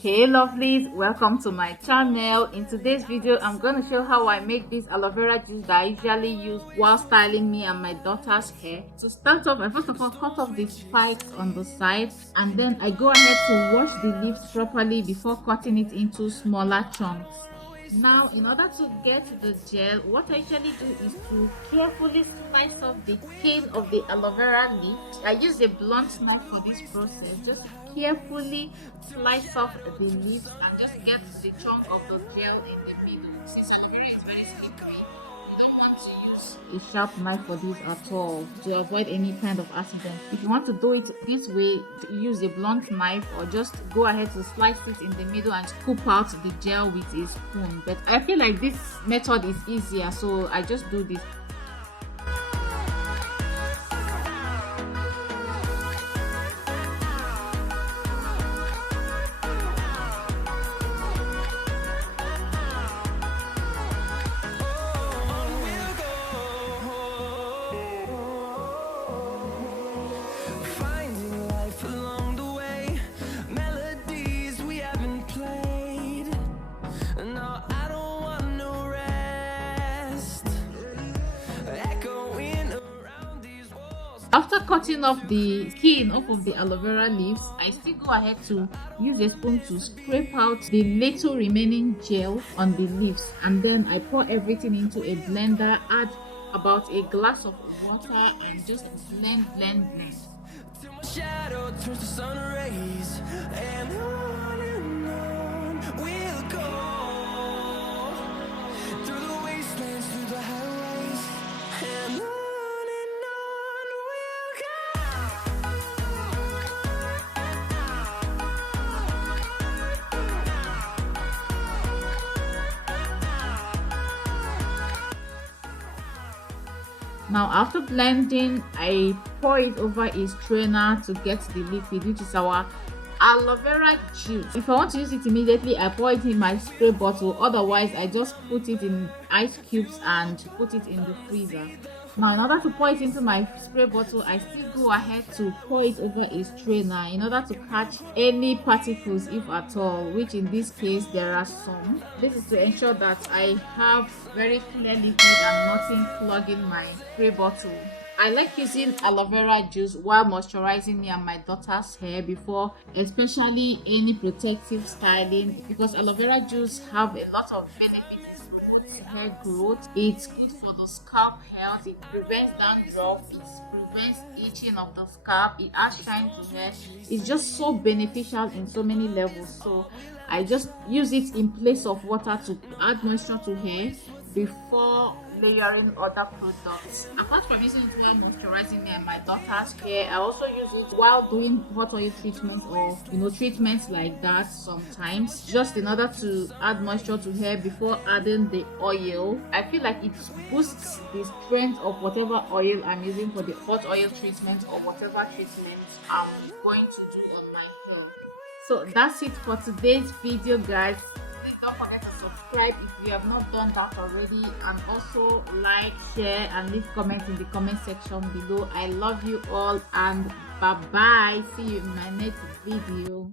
Hey lovelies, welcome to my channel. In today's video I'm going to show how I make this aloe vera juice that I usually use while styling me and my daughter's hair. To start off, I first of all cut off the spikes on the side, and then I go ahead to wash the leaves properly before cutting it into smaller chunks. Now, in order to get the gel, what I usually do is to carefully slice off the skin of the aloe vera leaf. I use a blunt knife for this process, just carefully slice off the leaves and just get the chunk of the gel in the middle. Since aloe vera is very slippery, you don't want to use a sharp knife for this at all to avoid any kind of accident. If you want to do it this way, use a blunt knife or just go ahead to slice it in the middle and scoop out the gel with a spoon. But I feel like this method is easier, so I just do this. After cutting off the skin off of the aloe vera leaves, I still go ahead to use a spoon to scrape out the little remaining gel on the leaves, and then I pour everything into a blender, add about a glass of water and just blend. Shadow turns to sun rays, and on we'll go through the wastelands, through the highways, and on we'll go. Now, after blending, I pour it over a strainer to get the liquid, which is our aloe vera juice. If I want to use it immediately, I pour it in my spray bottle. Otherwise, I just put it in ice cubes and put it in the freezer. Now, in order to pour it into my spray bottle, I still go ahead to pour it over a strainer in order to catch any particles, if at all, which in this case there are some. This is to ensure that I have very clear liquid and nothing clogging my spray bottle. I like using aloe vera juice while moisturizing me and my daughter's hair before, especially any protective styling, because aloe vera juice have a lot of benefits. It promotes hair growth, it's good for the scalp health, it prevents dandruff, it prevents itching of the scalp, it adds shine to hair. It's just so beneficial in so many levels, so I just use it in place of water to add moisture to hair before layering other products. Apart from using it while moisturizing me and my daughter's hair, I also use it while doing hot oil treatment or treatments like that sometimes, just in order to add moisture to hair before adding the oil. I feel like it boosts the strength of whatever oil I'm using for the hot oil treatment or whatever treatment I'm going to do on my hair. So that's it for today's video, guys. Don't forget to subscribe if you have not done that already, and also like, share and leave comments in the comment section below. I love you all, and bye bye. See you in my next video.